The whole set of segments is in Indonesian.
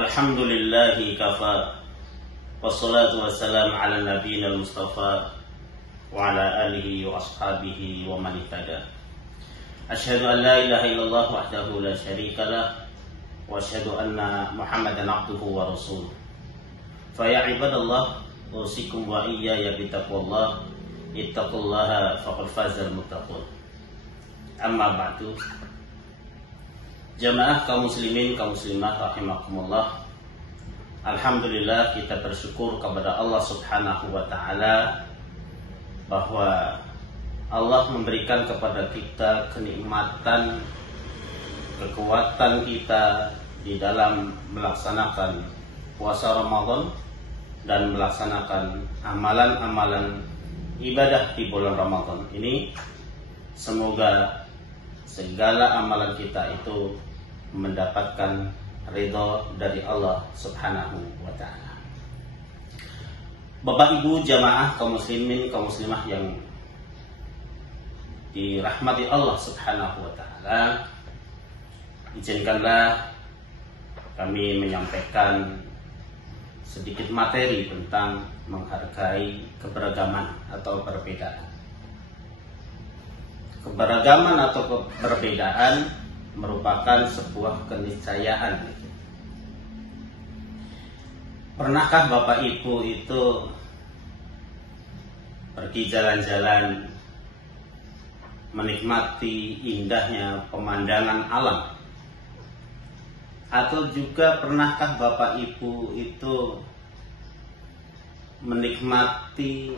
Alhamdulillahi kafa. Wassalatu wassalamu ala nabiyina al-mustafa wa ala alihi wa ashabihi wa man ihtada. Asyhadu an la ilaha illallah wahdahu la syarikalah wa asyhadu anna Muhammadan abduhu wa rasuluh. Fa ya ibadallah, usikum wa iyaya bitaqwallah. Ittaqullaha faqad fazal muttaqun. Amma ba'du. Jamaah kaum muslimin, kaum muslimah rahimakumullah. Alhamdulillah, kita bersyukur kepada Allah Subhanahu wa taala bahwa Allah memberikan kepada kita kenikmatan, kekuatan kita di dalam melaksanakan puasa Ramadan dan melaksanakan amalan-amalan ibadah di bulan Ramadan ini. Semoga segala amalan kita itu mendapatkan ridho dari Allah Subhanahu wa ta'ala. Bapak Ibu jamaah kaum muslimin, kaum muslimah yang dirahmati Allah Subhanahu wa ta'ala, izinkanlah kami menyampaikan sedikit materi tentang menghargai keberagaman atau perbedaan. Keberagaman atau perbedaan merupakan sebuah keniscayaan. Pernahkah Bapak Ibu itu pergi jalan-jalan menikmati indahnya pemandangan alam? Atau juga pernahkah Bapak Ibu itu menikmati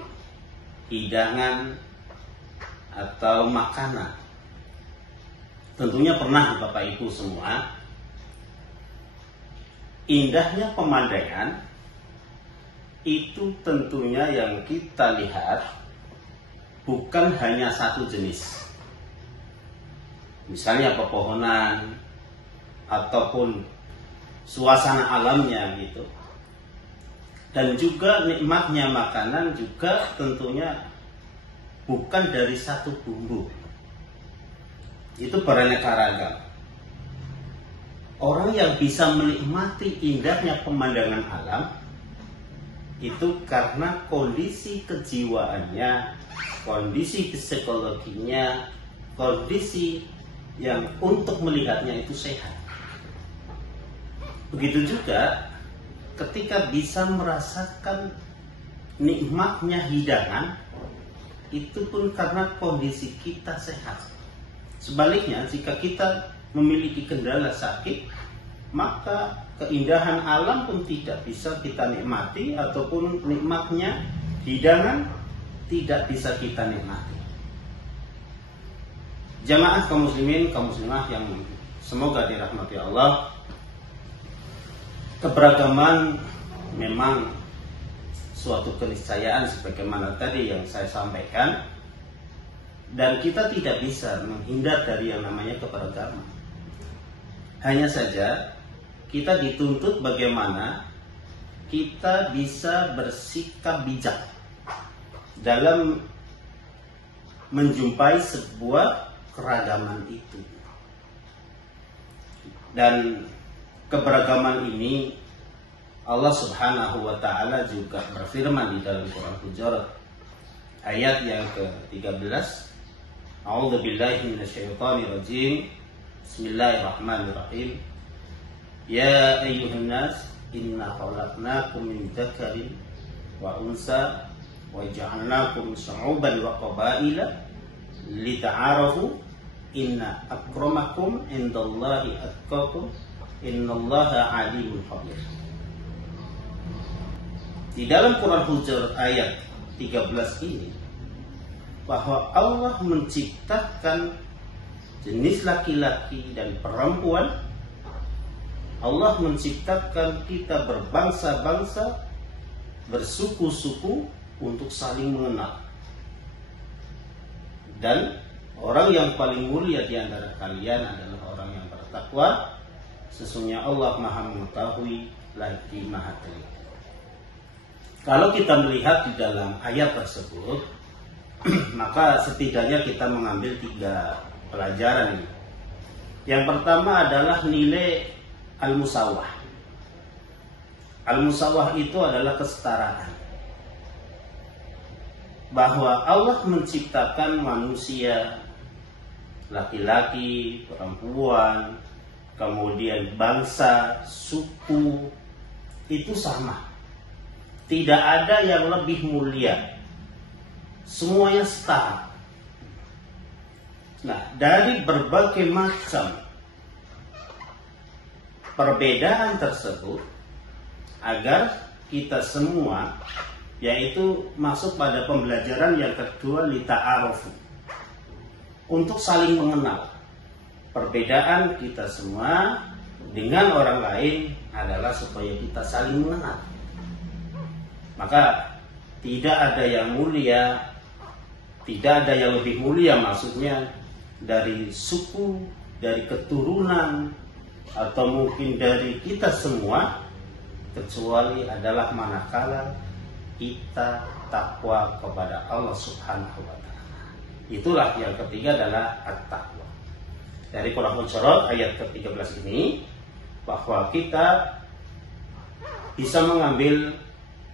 hidangan atau makanan? Tentunya pernah Bapak Ibu semua. Indahnya pemandangan itu tentunya yang kita lihat bukan hanya satu jenis. Misalnya pepohonan ataupun suasana alamnya gitu. Dan juga nikmatnya makanan juga tentunya bukan dari satu bumbu. Itu beraneka ragam. Orang yang bisa menikmati indahnya pemandangan alam itu karena kondisi kejiwaannya, kondisi psikologinya, kondisi yang untuk melihatnya itu sehat. Begitu juga ketika bisa merasakan nikmatnya hidangan, itu pun karena kondisi kita sehat. Sebaliknya, jika kita memiliki kendala sakit, maka keindahan alam pun tidak bisa kita nikmati, ataupun nikmatnya hidangan tidak bisa kita nikmati. Jamaah kaum muslimin, kaum muslimah yang semoga dirahmati Allah, keberagaman memang suatu keniscayaan sebagaimana tadi yang saya sampaikan. Dan kita tidak bisa menghindar dari yang namanya keberagaman. Hanya saja kita dituntut bagaimana kita bisa bersikap bijak dalam menjumpai sebuah keragaman itu. Dan keberagaman ini Allah Subhanahu wa ta'ala juga berfirman di dalam Quran Hujurat ayat yang ke-13. A'udzu billahi minasyaitonir rajim. Bismillahirrahmanirrahim. Ya ayyuhan nas, inna khalaqnakum min dzakarin wa unsa wa ja'alnakum syu'uban wa qabaila lita'arafu inna akramakum indallahi atqakum innallaha alimun khabir. Di dalam Quran Hujurat ayat 13 ini, bahwa Allah menciptakan jenis laki-laki dan perempuan. Allah menciptakan kita berbangsa-bangsa, bersuku-suku untuk saling mengenal. Dan orang yang paling mulia di antara kalian adalah orang yang bertakwa. Sesungguhnya Allah Maha mengetahui lagi Maha teliti. Kalau kita melihat di dalam ayat tersebut, maka setidaknya kita mengambil 3 pelajaran ini. Yang pertama adalah nilai al-musawah. Al-musawah itu adalah kesetaraan. Bahwa Allah menciptakan manusia, laki-laki, perempuan, kemudian bangsa, suku, itu sama. Tidak ada yang lebih mulia. Semuanya setara. Nah, dari berbagai macam perbedaan tersebut, agar kita semua, yaitu masuk pada pembelajaran yang kedua, lita'arufu, untuk saling mengenal. Perbedaan kita semua dengan orang lain adalah supaya kita saling mengenal. Maka tidak ada yang mulia, tidak ada yang lebih mulia, maksudnya dari suku, dari keturunan, atau mungkin dari kita semua, kecuali adalah manakala kita takwa kepada Allah Subhanahu wa Ta'ala. Itulah yang ketiga adalah at-taqwa. Dari Quran Al-Hujurat ayat ke-13 ini, bahwa kita bisa mengambil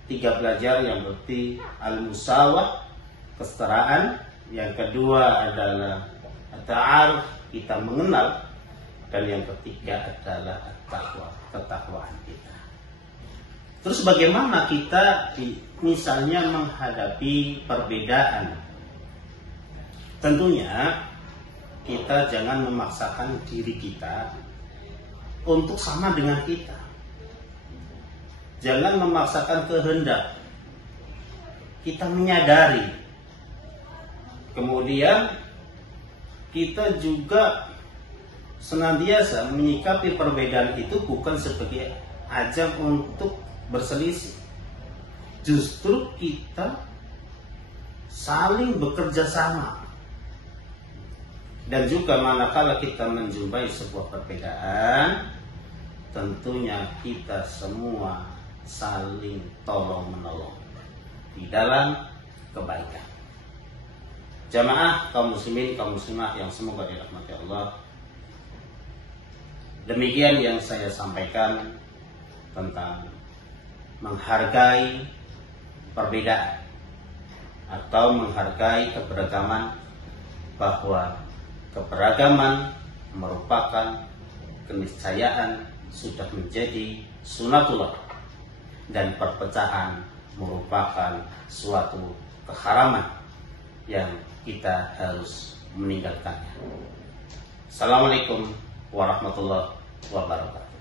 3 pelajaran, yang berarti al-musawah, kesetaraan, yang kedua adalah at-ta'aruf, kita mengenal, dan yang ketiga adalah at-taqwa, ketakwaan kita. Terus bagaimana kita misalnya menghadapi perbedaan? Tentunya kita jangan memaksakan diri kita untuk sama dengan kita. Jangan memaksakan kehendak. Kita menyadari. Kemudian kita juga senantiasa menyikapi perbedaan itu bukan sebagai ajang untuk berselisih. Justru kita saling bekerja sama. Dan juga manakala kita menjumpai sebuah perbedaan, tentunya kita semua saling tolong menolong di dalam kebaikan. Jamaah kaum muslimin, kaum muslimah yang semoga dirahmati Allah, demikian yang saya sampaikan tentang menghargai perbedaan atau menghargai keberagaman, bahwa keberagaman merupakan keniscayaan, sudah menjadi sunatullah, dan perpecahan merupakan suatu keharaman yang kita harus meninggalkannya. Assalamualaikum warahmatullahi wabarakatuh.